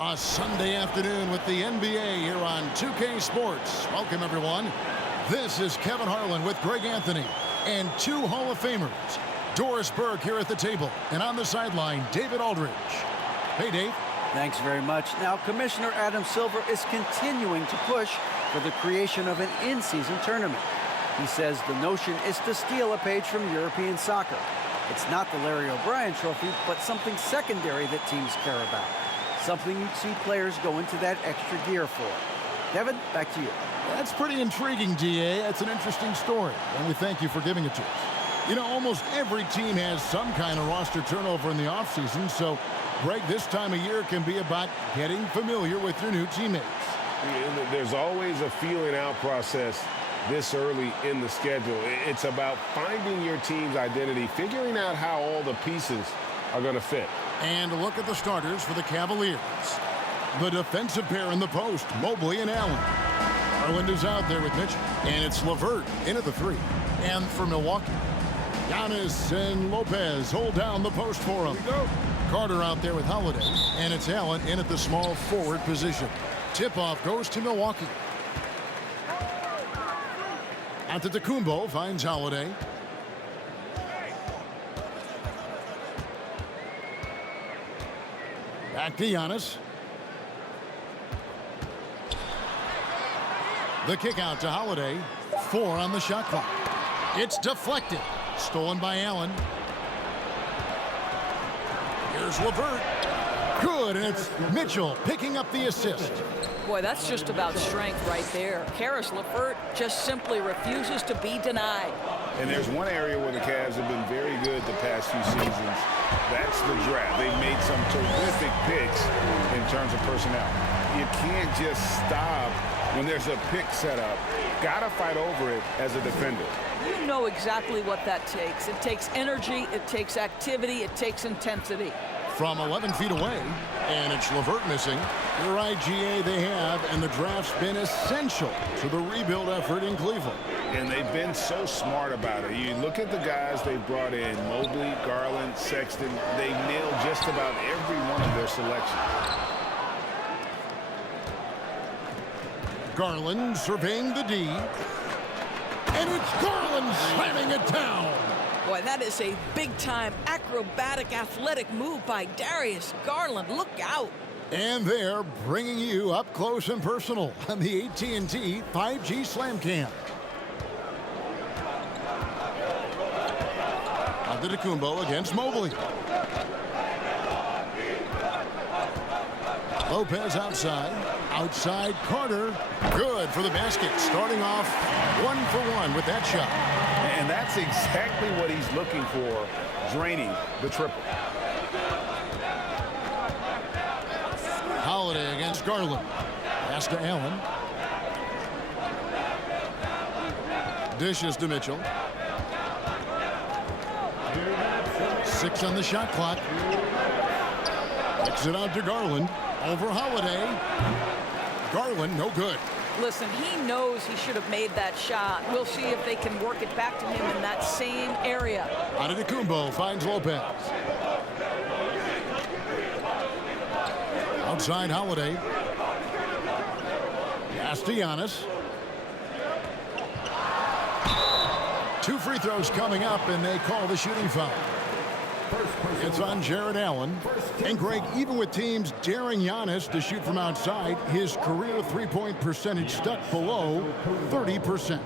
A Sunday afternoon with the NBA here on 2K Sports. Welcome, everyone. This is Kevin Harlan with Greg Anthony and two Hall of Famers. Doris Burke here at the table, and on the sideline, David Aldridge. Hey, Dave. Thanks very much. Now, Commissioner Adam Silver is continuing to push for the creation of an in-season tournament. He says the notion is to steal a page from European soccer. It's not the Larry O'Brien Trophy, but something secondary that teams care about. Something you'd see players go into that extra gear for. Kevin, back to you. That's pretty intriguing, DA. That's an interesting story, and we thank you for giving it to us. You know, almost every team has some kind of roster turnover in the offseason, so, Greg, this time of year can be about getting familiar with your new teammates. There's always a feeling out process this early in the schedule. It's about finding your team's identity, figuring out how all the pieces are going to fit. And look at the starters for the Cavaliers. The defensive pair in the post, Mobley and Allen. Garland is out there with Mitchell. And it's LeVert in at the three. And for Milwaukee, Giannis and Lopez hold down the post for him. Carter out there with Holiday. And it's Allen in at the small forward position. Tip-off goes to Milwaukee. Antetokounmpo finds Holiday. Back to Giannis. The kick out to Holiday. 4 on the shot clock. It's deflected. Stolen by Allen. Here's LeVert. Good, and it's Mitchell picking up the assist. Boy, that's just about strength right there. Karis LeVert just simply refuses to be denied. And there's one area where the Cavs have been very good the past few seasons. That's the draft. They've made some terrific picks in terms of personnel. You can't just stop when there's a pick set up. Got to fight over it as a defender. You know exactly what that takes. It takes energy, it takes activity, it takes intensity. From 11 feet away, and it's LeVert missing. You're right, GA, they have, and the draft's been essential to the rebuild effort in Cleveland. And they've been so smart about it. You look at the guys they've brought in, Mobley, Garland, Sexton, they've nailed just about every one of their selections. Garland surveying the D. And it's Garland slamming it down. Boy, that is a big-time acrobatic athletic move by Darius Garland. Look out. And they're bringing you up close and personal on the AT&T 5G Slam Cam. Antetokounmpo against Mobley. Lopez outside. Outside Carter. Good for the basket. Starting off 1-for-1 with that shot. And that's exactly what he's looking for, draining the triple. Holiday against Garland. Pass to Allen. Dishes to Mitchell. 6 on the shot clock. Kicks it out to Garland. Over Holiday. Garland, no good. Listen, he knows he should have made that shot. We'll see if they can work it back to him in that same area. Antetokounmpo finds Lopez. Outside Holiday. Pass to Giannis. 2 free throws coming up, and they call the shooting foul. It's on Jared Allen. And Greg, even with teams daring Giannis to shoot from outside, his career three-point percentage stuck below 30%.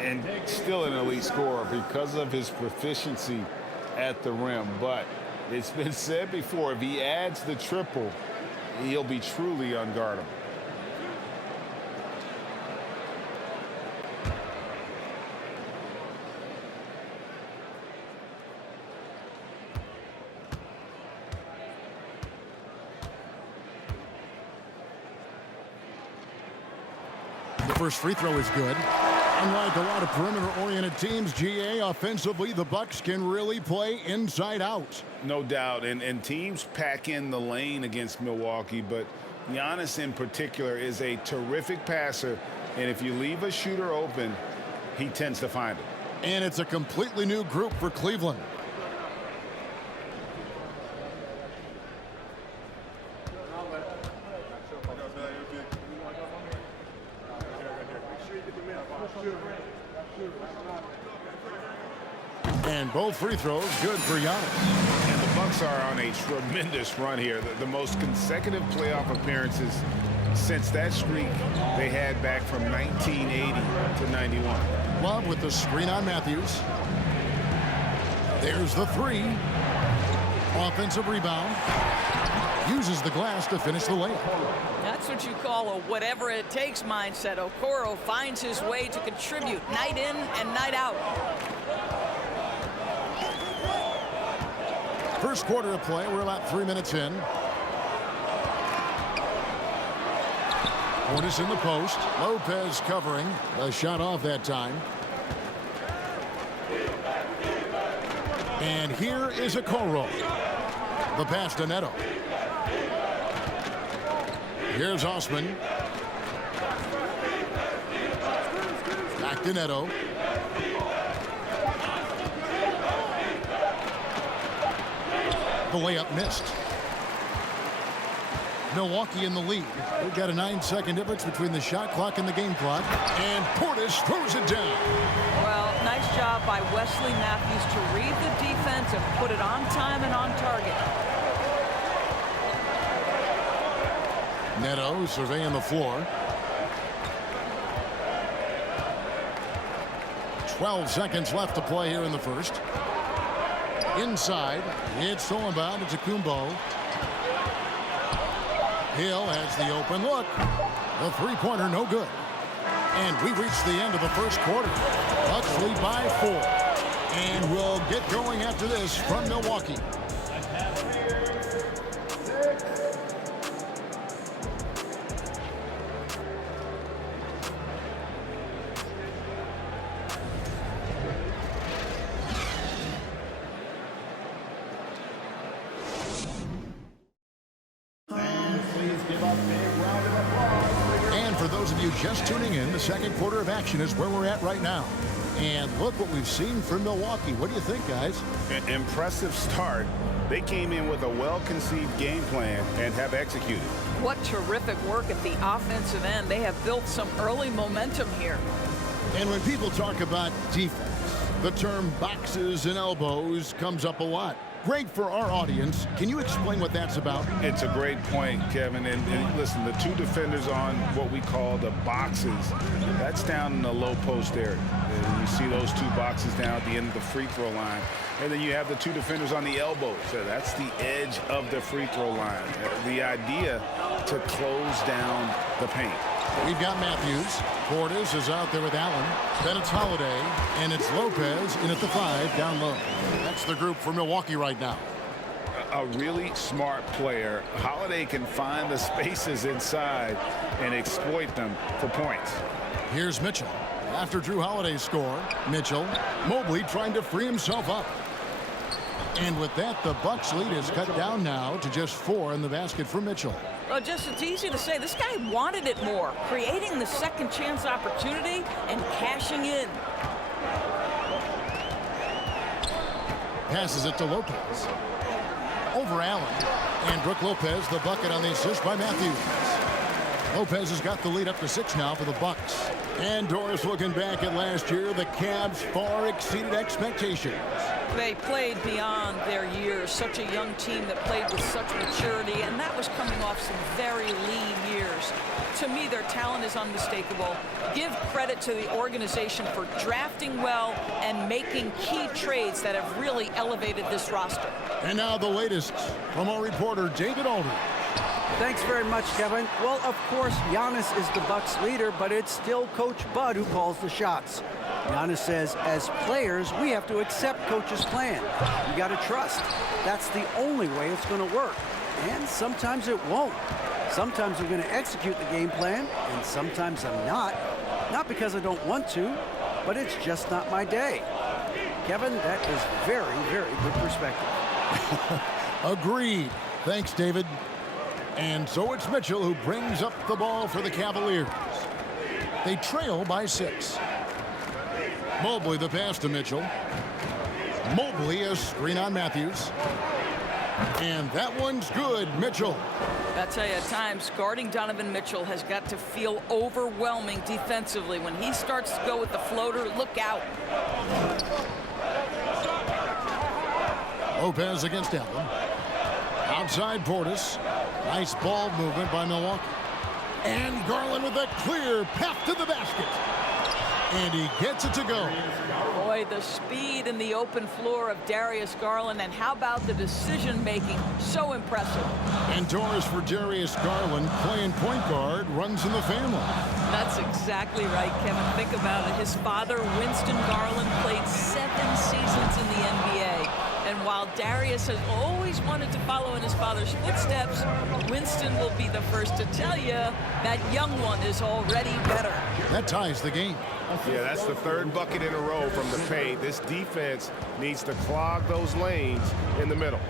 And still an elite scorer because of his proficiency at the rim. But it's been said before, if he adds the triple, he'll be truly unguardable. The first free throw is good. Unlike a lot of perimeter-oriented teams, GA, offensively, the Bucks can really play inside out. No doubt, and teams pack in the lane against Milwaukee, but Giannis in particular is a terrific passer, and if you leave a shooter open, he tends to find it. And it's a completely new group for Cleveland. And both free throws good for Giannis. And the Bucks are on a tremendous run here. The most consecutive playoff appearances since that streak they had back from 1980 to 91. Love with the screen on Matthews. There's the three. Offensive rebound. Uses the glass to finish the layup. That's what you call a whatever it takes mindset. Okoro finds his way to contribute night in and night out. First quarter of play. We're about 3 minutes in. Portis in the post. Lopez covering. A shot off that time. And here is Okoro. The pass to Neto. Here's Osman. Back to Neto. The layup missed. Milwaukee in the lead. We've got a 9-second difference between the shot clock and the game clock. And Portis throws it down. Well, nice job by Wesley Matthews to read the defense and put it on time and on target. Neto surveying the floor. 12 seconds left to play here in the first. Inside, it's stolen by Kumbo. Hill has the open look. The three-pointer no good. And we reach the end of the first quarter. Bucks lead by 4. And we'll get going after this from Milwaukee. Just tuning in, the second quarter of action is where we're at right now. And look what we've seen from Milwaukee. What do you think, guys? An impressive start. They came in with a well-conceived game plan and have executed. What terrific work at the offensive end. They have built some early momentum here. And when people talk about defense, the term boxes and elbows comes up a lot. Great for our audience. Can you explain what that's about? It's a great point, Kevin. And listen, the two defenders on what we call the boxes, that's down in the low post area. And you see those two boxes down at the end of the free throw line. And then you have the two defenders on the elbows. So that's the edge of the free throw line. The idea to close down the paint. We've got Matthews. Portis is out there with Allen. Then it's Holiday. And it's Lopez in at the 5 down low. That's the group for Milwaukee right now. A really smart player. Holiday can find the spaces inside and exploit them for points. Here's Mitchell. After Drew Holiday's score, Mitchell, Mobley trying to free himself up. And with that, the Bucks lead is cut down now to just 4 in the basket for Mitchell. Well, just it's easy to say this guy wanted it more, creating the second chance opportunity and cashing in. Passes it to Lopez. Over Allen. And Brook Lopez, the bucket on the assist by Matthews. Lopez has got the lead up to 6 now for the Bucks. And Doris looking back at last year, the Cavs far exceeded expectations. They played beyond their years. Such a young team that played with such maturity, and that was coming off some very lean years. To me, their talent is unmistakable. Give credit to the organization for drafting well and making key trades that have really elevated this roster. And now the latest from our reporter, David Aldridge. Thanks very much, Kevin. Well, of course, Giannis is the Bucks leader, but it's still Coach Bud who calls the shots. Giannis says, as players, we have to accept Coach's plan. You got to trust. That's the only way it's going to work. And sometimes it won't. Sometimes I'm going to execute the game plan, and sometimes I'm not. Not because I don't want to, but it's just not my day. Kevin, that is very, very good perspective. Agreed. Thanks, David. And so it's Mitchell who brings up the ball for the Cavaliers. They trail by 6. Mobley the pass to Mitchell. Mobley a screen on Matthews. And that one's good, Mitchell. I tell you, at times, guarding Donovan Mitchell has got to feel overwhelming defensively. When he starts to go with the floater, look out. Lopez against Allen. Outside Portis. Nice ball movement by Milwaukee. And Garland with a clear path to the basket. And he gets it to go. Boy, the speed and the open floor of Darius Garland, and how about the decision-making? So impressive. And Torres for Darius Garland, playing point guard, runs in the family. That's exactly right, Kevin. Think about it. His father, Winston Garland, played 7 seasons in the NBA. And while Darius has always wanted to follow in his father's footsteps, Winston will be the first to tell you that young one is already better. That ties the game. Yeah, that's the 3rd bucket in a row from the paint. This defense needs to clog those lanes in the middle.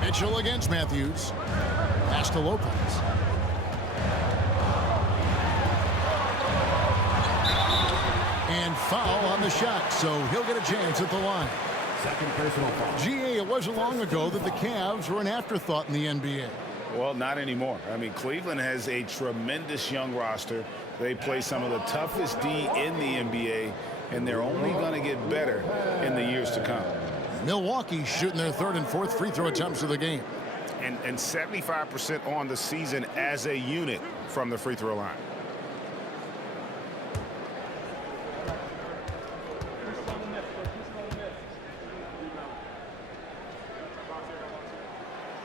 Mitchell against Matthews. Pass to Lopez. And foul on the shot, so he'll get a chance at the line. Second personal foul. GA, it wasn't long ago that the Cavs were an afterthought in the NBA. Well, not anymore. I mean, Cleveland has a tremendous young roster. They play some of the toughest D in the NBA, and they're only going to get better in the years to come. Milwaukee shooting their 3rd and 4th free throw attempts of the game. And 75% on the season as a unit from the free throw line.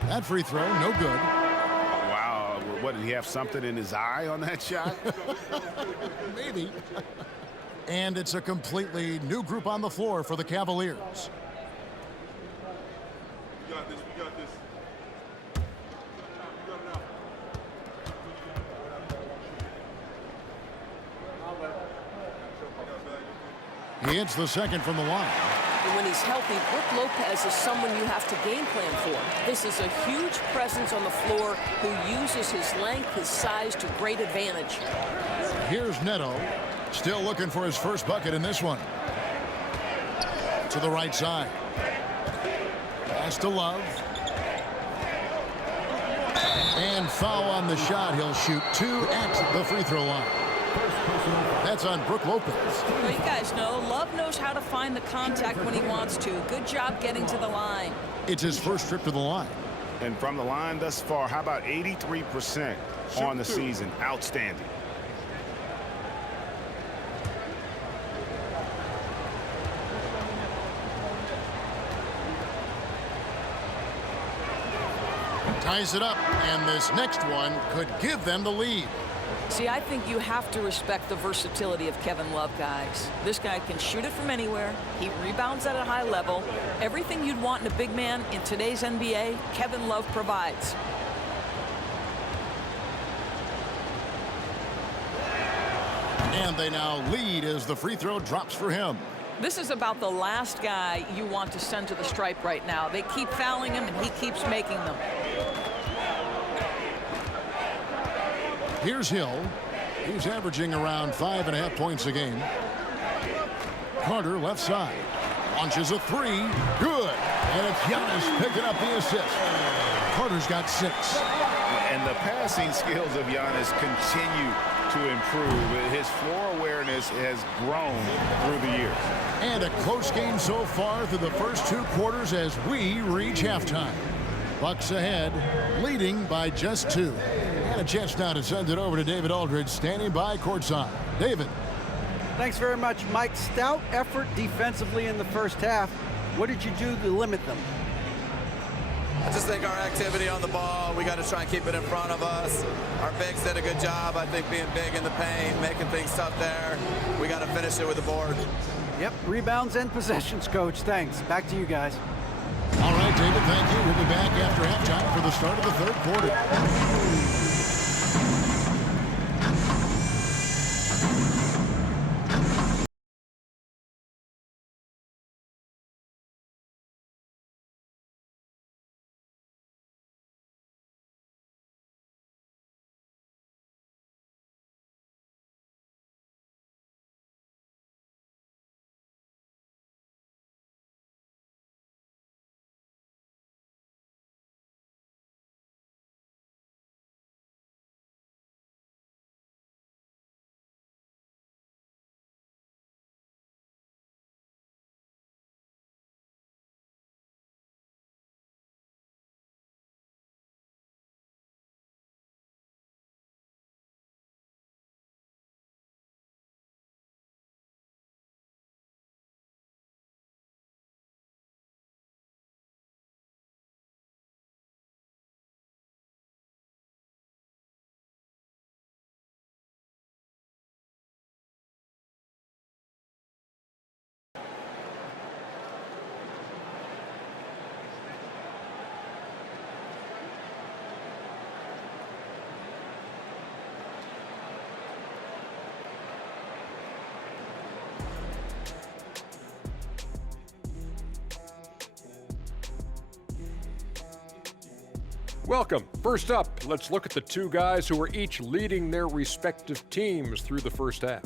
That free throw, no good. Wow, what, did he have something in his eye on that shot? Maybe. And it's a completely new group on the floor for the Cavaliers. We got this. He hits the second from the line. And when he's healthy, Brook Lopez is someone you have to game plan for. This is a huge presence on the floor who uses his length, his size to great advantage. Here's Neto, still looking for his first bucket in this one. To the right side. Pass to Love. And foul on the shot. He'll shoot 2 at the free throw line. That's on Brook Lopez. Well, you guys know, Love knows how to find the contact when he wants to. Good job getting to the line. It's his first trip to the line. And from the line thus far, how about 83% on the season? Outstanding. Ties it up, and this next one could give them the lead. See, I think you have to respect the versatility of Kevin Love, guys. This guy can shoot it from anywhere. He rebounds at a high level. Everything you'd want in a big man in today's NBA, Kevin Love provides. And they now lead as the free throw drops for him. This is about the last guy you want to send to the stripe right now. They keep fouling him, and he keeps making them. Here's Hill. He's averaging around 5.5 points a game. Carter left side. Launches a 3. Good. And it's Giannis picking up the assist. Carter's got 6. And the passing skills of Giannis continue to improve. His floor awareness has grown through the years. And a close game so far through the first 2 quarters as we reach halftime. Bucks ahead, leading by just 2. And a chance now to send it over to David Aldridge, standing by courtside. David. Thanks very much, Mike. Stout effort defensively in the first half. What did you do to limit them? I just think our activity on the ball, we got to try and keep it in front of us. Our bigs did a good job, I think, being big in the paint, making things tough there. We got to finish it with the board. Yep, rebounds and possessions, Coach. Thanks. Back to you guys. All right, David, thank you. We'll be back after halftime for the start of the 3rd quarter. Welcome. First up, let's look at the two guys who are each leading their respective teams through the first half.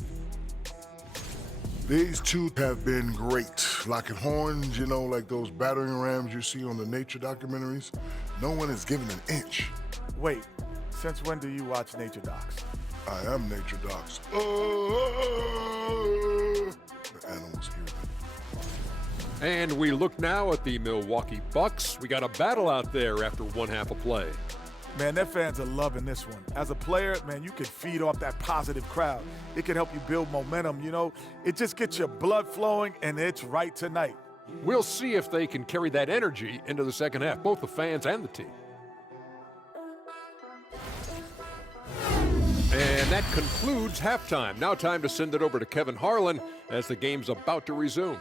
These two have been great. Locking horns, you know, like those battering rams you see on the nature documentaries. No one is given an inch. Wait, since when do you watch nature docs? I am nature docs. The animals hear them. And we look now at the Milwaukee Bucks. We got a battle out there after one half of play. Man, their fans are loving this one. As a player, man, you can feed off that positive crowd. It can help you build momentum, you know. It just gets your blood flowing, and it's right tonight. We'll see if they can carry that energy into the second half, both the fans and the team. And that concludes halftime. Now time to send it over to Kevin Harlan as the game's about to resume.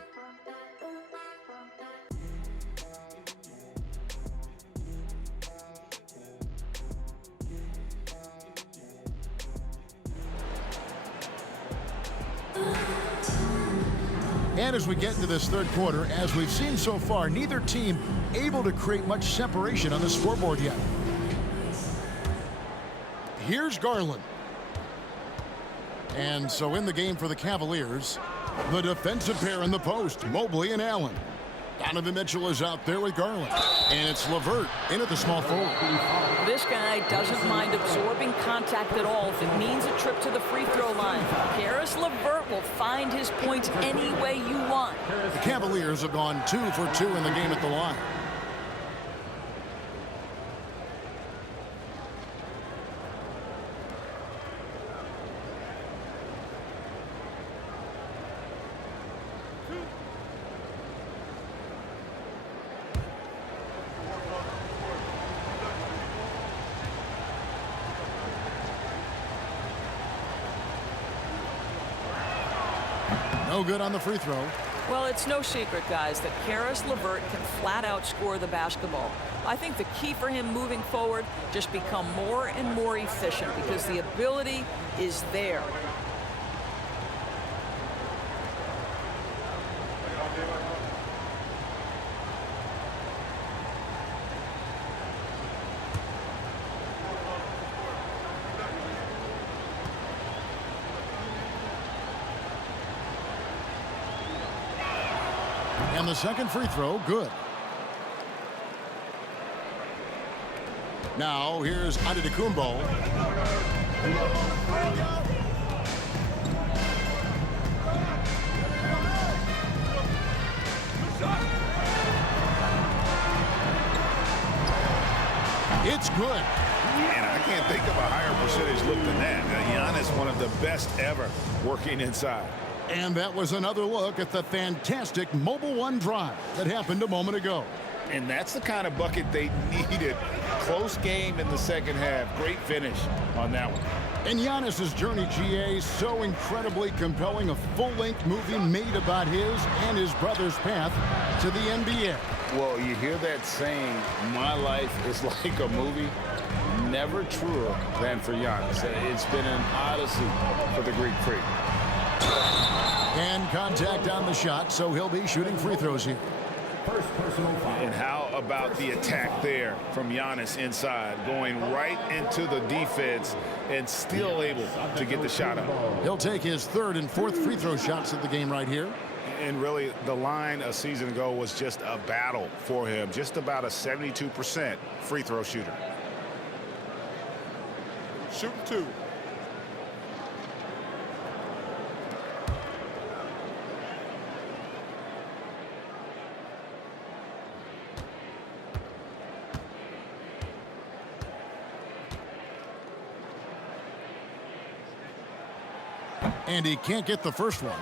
And as we get into this third quarter, as we've seen so far, neither team able to create much separation on the scoreboard yet. Here's Garland. And so in the game for the Cavaliers, the defensive pair in the post, Mobley and Allen. Donovan Mitchell is out there with Garland. And it's LeVert in at the small forward. This guy doesn't mind absorbing contact at all if it means a trip to the free throw line. Caris LeVert will find his points any way you want. The Cavaliers have gone 2 for 2 in the game at the line. No good on the free throw. Well, it's no secret, guys, that Caris LeVert can flat out score the basketball. I think the key for him moving forward, just become more and more efficient because the ability is there. And the second free throw, good. Now here's Antetokounmpo. It's good. And I can't think of a higher percentage look than that. Giannis, one of the best ever working inside. And that was another look at the fantastic Mobile One drive that happened a moment ago. And that's the kind of bucket they needed. Close game in the second half. Great finish on that one. And Giannis's journey, GA, so incredibly compelling. A full-length movie made about his and his brother's path to the NBA. Well, you hear that saying, my life is like a movie. Never truer than for Giannis. It's been an odyssey for the Greek Freak. And contact on the shot, so he'll be shooting free throws here. First personal foul. And how about the attack there from Giannis inside, going right into the defense and still able to get the shot up. He'll take his third and fourth free throw shots of the game right here. And really, the line a season ago was just a battle for him, just about a 72% free throw shooter. Shooting 2. And he can't get the first one.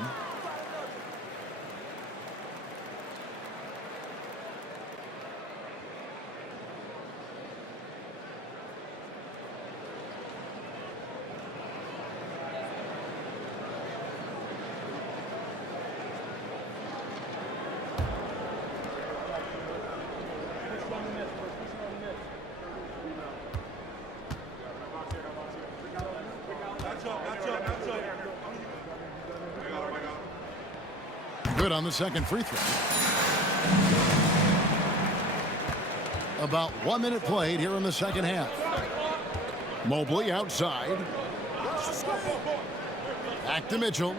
Good on the second free throw. About 1 minute played here in the second half. Mobley outside. Back to Mitchell.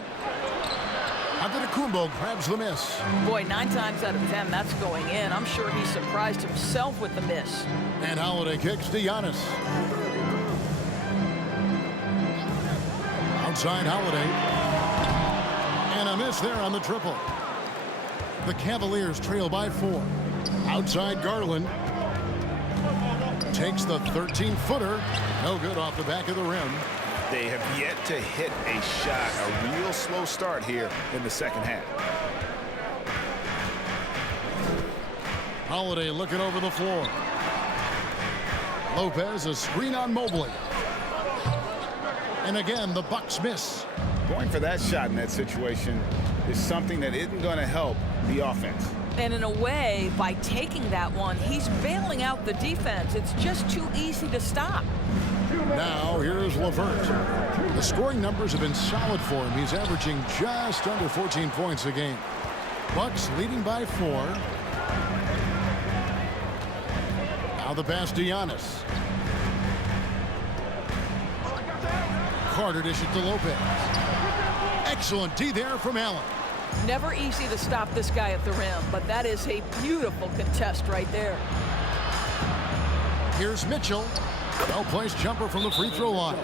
Antetokounmpo grabs the miss. Boy, 9 times out of 10, that's going in. I'm sure he surprised himself with the miss. And Holiday kicks to Giannis. Outside Holiday. And a miss there on the triple. The Cavaliers trail by 4. Outside Garland. Takes the 13-footer. No good off the back of the rim. They have yet to hit a shot, a real slow start here in the second half. Holiday looking over the floor. Lopez, a screen on Mobley. And again, the Bucks miss. Going for that shot in that situation is something that isn't going to help the offense. And in a way, by taking that one, he's bailing out the defense. It's just too easy to stop. Now, here's LeVert. The scoring numbers have been solid for him. He's averaging just under 14 points a game. Bucks leading by 4. Now the pass to Giannis. Carter dishes to Lopez. Excellent D there from Allen. Never easy to stop this guy at the rim, but that is a beautiful contest right there. Here's Mitchell. Well-placed jumper from the free throw line.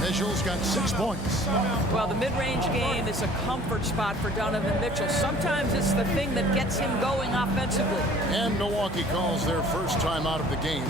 Mitchell's got 6 points. Well, the mid-range game is a comfort spot for Donovan Mitchell. Sometimes it's the thing that gets him going offensively. And Milwaukee calls their first time out of the game.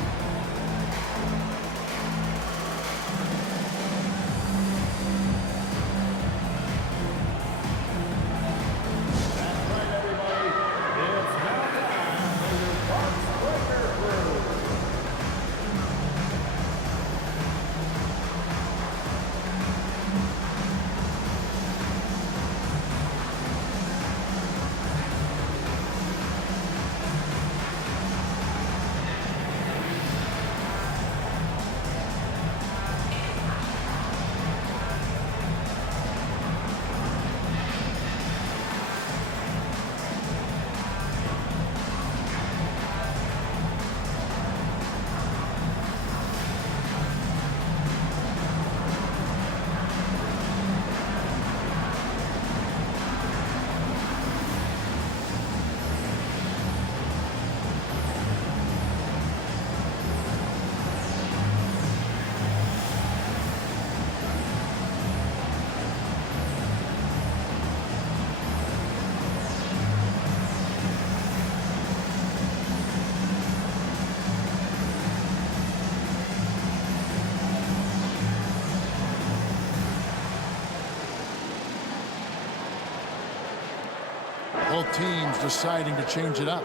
Both teams deciding to change it up.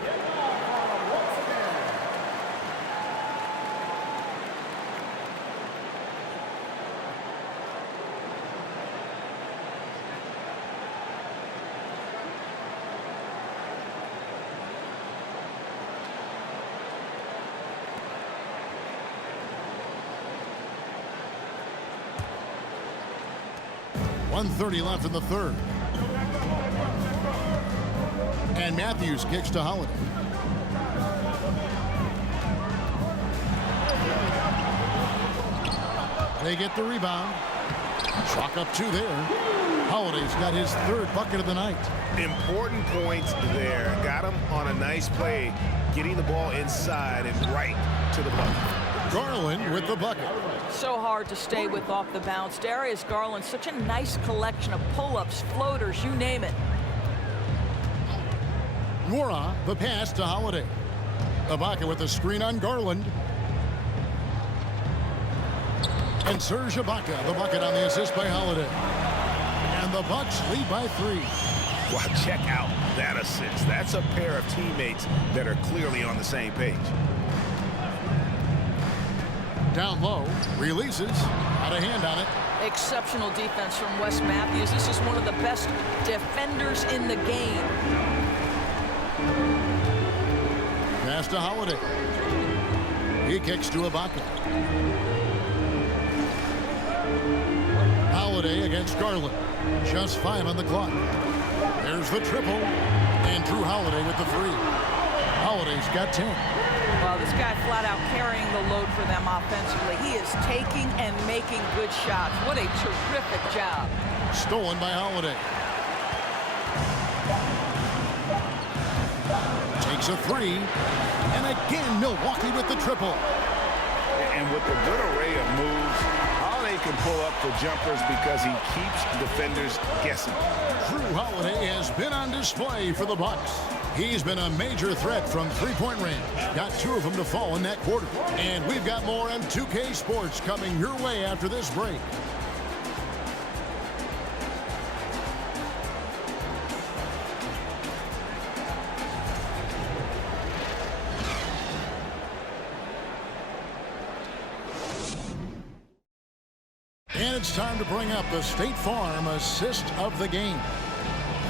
.130 left in the third. And Matthews kicks to Holiday. They get the rebound. Chalk up 2 there. Holiday's got his 3rd bucket of the night. Important points there. Got him on a nice play, getting the ball inside and right to the bucket. Garland with the bucket. So hard to stay with off the bounce. Darius Garland, such a nice collection of pull-ups, floaters, you name it. Nwora, the pass to Holiday. Ibaka with the screen on Garland. And Serge Ibaka, the bucket on the assist by Holiday. And the Bucks lead by 3. Wow, check out that assist. That's a pair of teammates that are clearly on the same page. Down low, releases, had a hand on it. Exceptional defense from Wes Matthews. This is one of the best defenders in the game. Pass to Holiday. He kicks to Ibaka. Holiday against Garland. Just 5 on the clock. There's the triple. And Drew Holiday with the 3. Holiday's got 10. Well, This guy flat out carrying the load for them offensively. He is taking and making good shots. What a terrific job. Stolen by Holiday. Takes a three. And again, Milwaukee with the triple. And with the good array of moves, Holiday can pull up for jumpers because he keeps defenders guessing. Drew Holiday has been on display for the Bucks. He's been a major threat from three-point range. Got 2 of them to fall in that quarter. And we've got more on 2K Sports coming your way after this break. And it's time to bring up the State Farm assist of the game.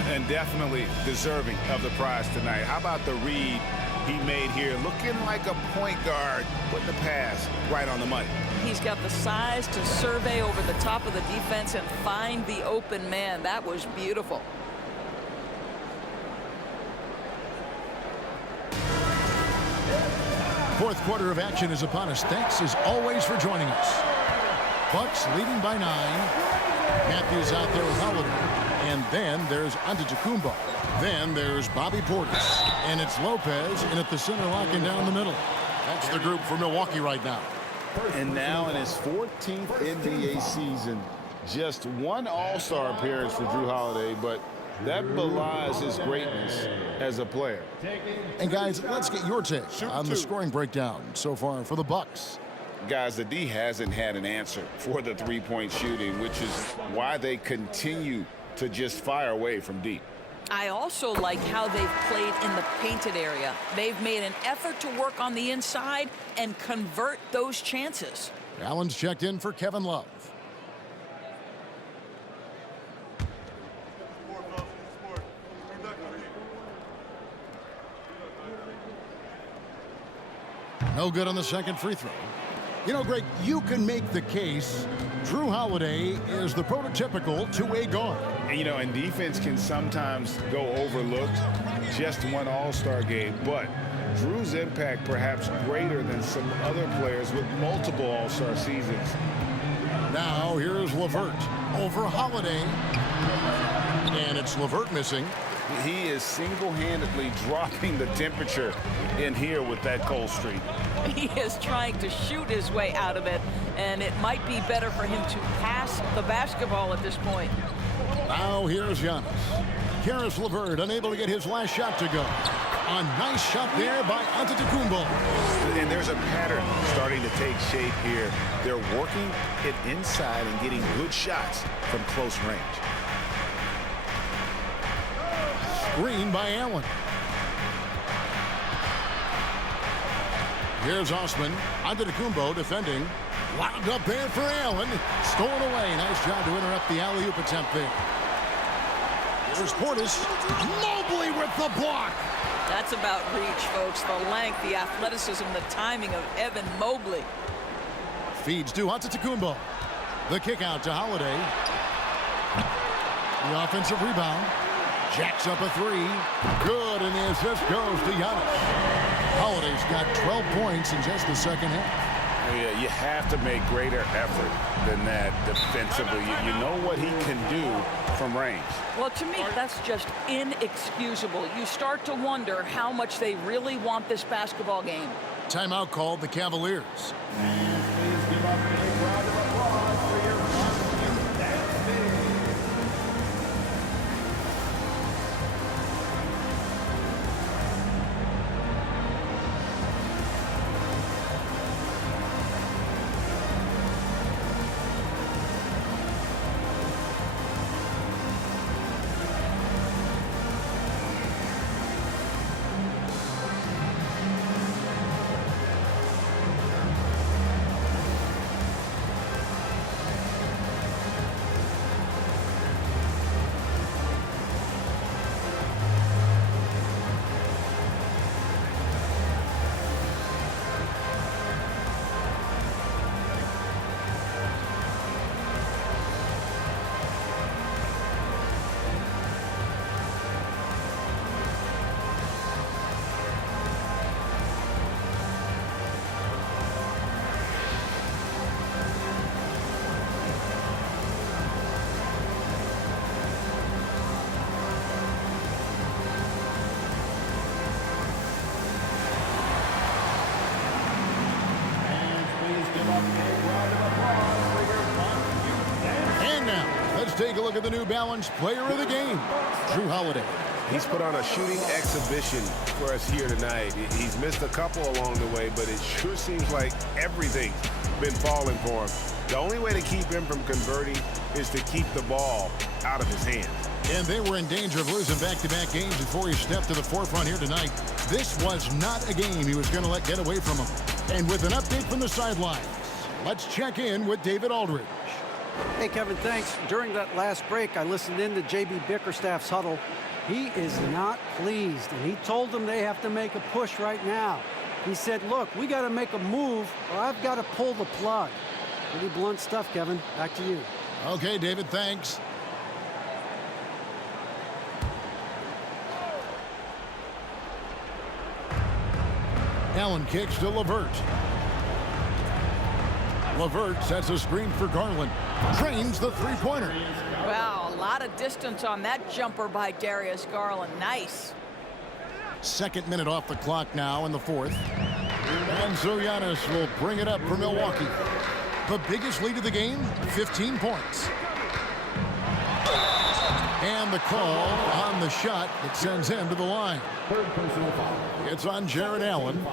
And definitely deserving of the prize tonight. How about the read he made here? Looking like a point guard, putting the pass right on the money. He's got the size to survey over the top of the defense and find the open man. That was beautiful. Fourth quarter of action is upon us. Thanks as always for joining us. Bucks leading by 9. Matthews out there with Holiday. And then there's Antetokounmpo. Then there's Bobby Portis. And it's Lopez in at the center, locking down the middle. That's the group for Milwaukee right now. And now in his 14th NBA season, just 1 All-Star appearance for Drew Holiday, but that belies his greatness as a player. And guys, let's get your take on the scoring breakdown so far for the Bucks. Guys, the D hasn't had an answer for the three-point shooting, which is why they continue to just fire away from deep. I also like how they've played in the painted area. They've made an effort to work on the inside and convert those chances. Allen's checked in for Kevin Love. No good on the second free throw. You know, Greg, you can make the case Drew Holiday is the prototypical two-way guard. And, you know, and defense can sometimes go overlooked. Just 1 All-Star game, but Drew's impact perhaps greater than some other players with multiple All-Star seasons. Now here's LeVert over Holiday. And it's LeVert missing. He is single-handedly dropping the temperature in here with that cold streak. He is trying to shoot his way out of it, and it might be better for him to pass the basketball at this point. Now here's Giannis. Karis LeVert unable to get his last shot to go. A nice shot there by Antetokounmpo. And there's a pattern starting to take shape here. They're working it inside and getting good shots from close range. Screen by Allen. Here's Osman. Antetokounmpo defending. Wound up there for Allen. Stolen away. Nice job to interrupt the alley-oop attempt there. Here's Portis. Mobley with the block. That's about reach, folks. The length, the athleticism, the timing of Evan Mobley. Feeds to Antetokounmpo. The kick out to Holiday. The offensive rebound. Jacks up a 3. Good, and the assist goes to Giannis. Holiday's got 12 points in just the second half. Yeah, you have to make greater effort than that defensively. You know what he can do from range. Well, to me, that's just inexcusable. You start to wonder how much they really want this basketball game. Timeout called the Cavaliers. Please give up a big round of applause for your costume dancing. Let's take a look at the New Balance Player of the Game, Drew Holiday. He's put on a shooting exhibition for us here tonight. He's missed a couple along the way, but it sure seems like everything's been falling for him. The only way to keep him from converting is to keep the ball out of his hands. And they were in danger of losing back-to-back games before he stepped to the forefront here tonight. This was not a game he was going to let get away from him. And with an update from the sidelines, let's check in with David Aldridge. Hey, Kevin, thanks. During that last break, I listened in to J.B. Bickerstaff's huddle. He is not pleased, and he told them they have to make a push right now. He said, look, we got to make a move, or I've got to pull the plug. Pretty blunt stuff, Kevin. Back to you. Okay, David, thanks. Allen kicks to LeVert. LeVert sets a screen for Garland. Drains the three-pointer. Wow, a lot of distance on that jumper by Darius Garland. Nice. Second minute off the clock now in the fourth. And so Giannis will bring it up for Milwaukee. The biggest lead of the game, 15 points. And the call on the shot that sends him to the line. Third personal foul. It's on Jared Allen.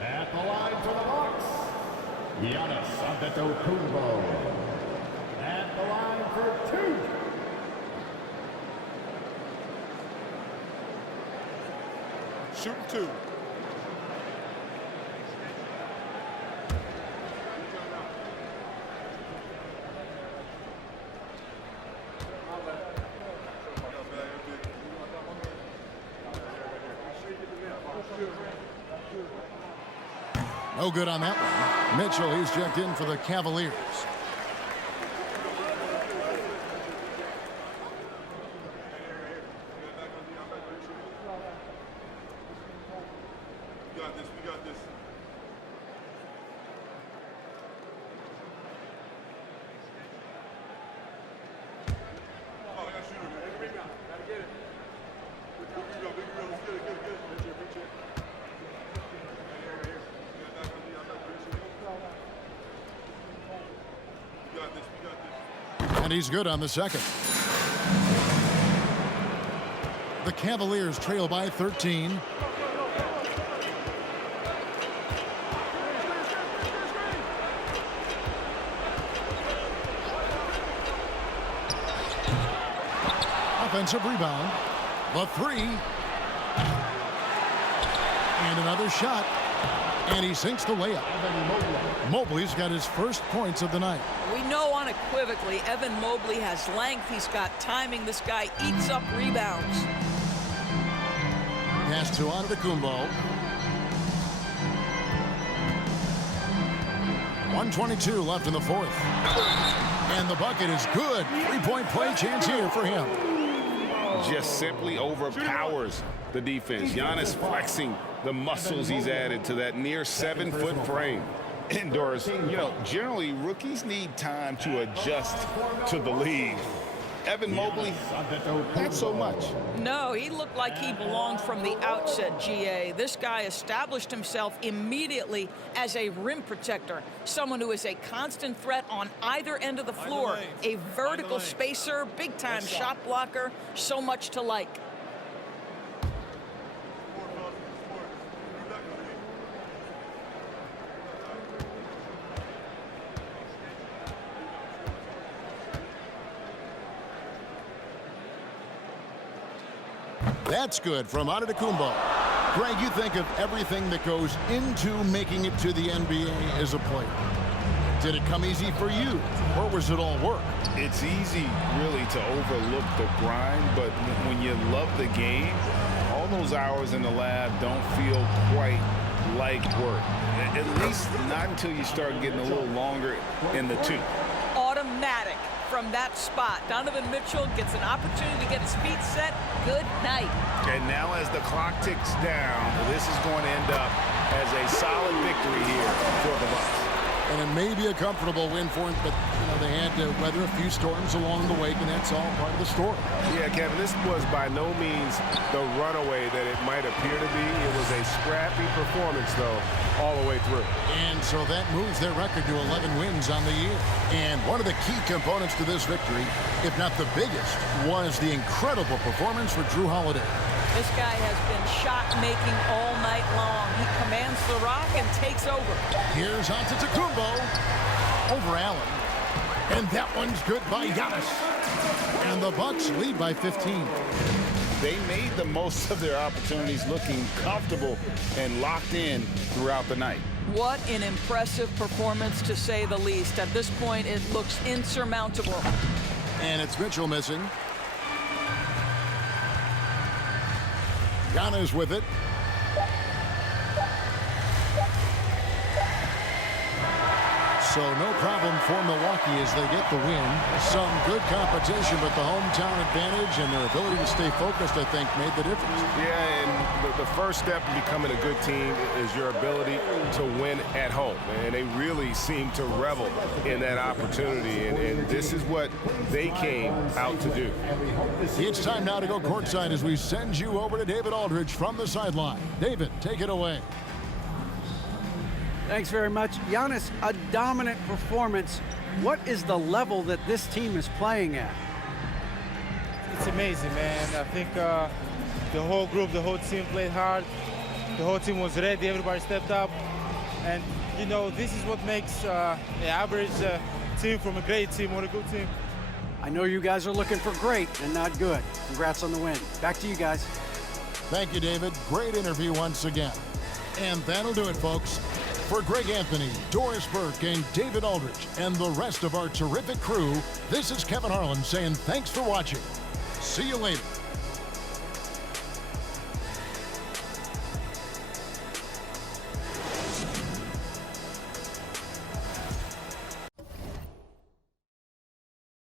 At the line for the Bucks, Giannis Antetokounmpo. At the line for two. Shooting two. No good on that one. Mitchell, he's checked in for the Cavaliers. We got this. Oh, I got a shooter. Gotta get it. Good. And he's good on the second. The Cavaliers trail by 13. Offensive rebound. The three. And another shot. And he sinks the layup. Mobley's got his first points of the night. We know unequivocally Evan Mobley has length. He's got timing. This guy eats up rebounds. Pass to Antetokounmpo. 1:22 left in the fourth. And the bucket is good. Three-point play chance here for him. Just simply overpowers the defense. Giannis flexing the muscles he's added to that near 7-foot frame. Indoors, generally rookies need time to adjust to the league. Evan Mobley, not so much. No, he looked like he belonged from the outset, GA. This guy established himself immediately as a rim protector, someone who is a constant threat on either end of the floor, a vertical spacer, big-time shot blocker, so much to like. That's good from Antetokounmpo. Greg, you think of everything that goes into making it to the NBA as a player. Did it come easy for you, or was it all work? It's easy, really, to overlook the grind, but when you love the game, all those hours in the lab don't feel quite like work. At least not until you start getting a little longer in the tooth. Automatic from that spot. Donovan Mitchell gets an opportunity to get his feet set. Good night. And now as the clock ticks down, this is going to end up as a solid victory here for the Bucks. And it may be a comfortable win for them, but they had to weather a few storms along the way, and that's all part of the story. Yeah, Kevin, this was by no means the runaway that it might appear to be. It was a scrappy performance, though, all the way through. And so that moves their record to 11 wins on the year. And one of the key components to this victory, if not the biggest, was the incredible performance for Drew Holiday. This guy has been shot-making all night long. He commands the rock and takes over. Here's Antetokounmpo over Allen. And that one's good by Giannis. And the Bucks lead by 15. They made the most of their opportunities, looking comfortable and locked in throughout the night. What an impressive performance, to say the least. At this point, it looks insurmountable. And it's Mitchell missing. Giannis with it. So no problem for Milwaukee as they get the win. Some good competition, but the hometown advantage and their ability to stay focused, I think, made the difference. Yeah, and the first step in becoming a good team is your ability to win at home. And they really seem to revel in that opportunity, and this is what they came out to do. It's time now to go courtside as we send you over to David Aldridge from the sideline. David, take it away. Thanks very much. Giannis, a dominant performance. What is the level that this team is playing at? It's amazing, man. I think the whole group, the whole team played hard. The whole team was ready. Everybody stepped up. And, this is what makes the average team from a great team or a good team. I know you guys are looking for great and not good. Congrats on the win. Back to you guys. Thank you, David. Great interview once again. And that'll do it, folks. For Greg Anthony, Doris Burke, and David Aldridge, and the rest of our terrific crew, this is Kevin Harlan saying thanks for watching. See you later.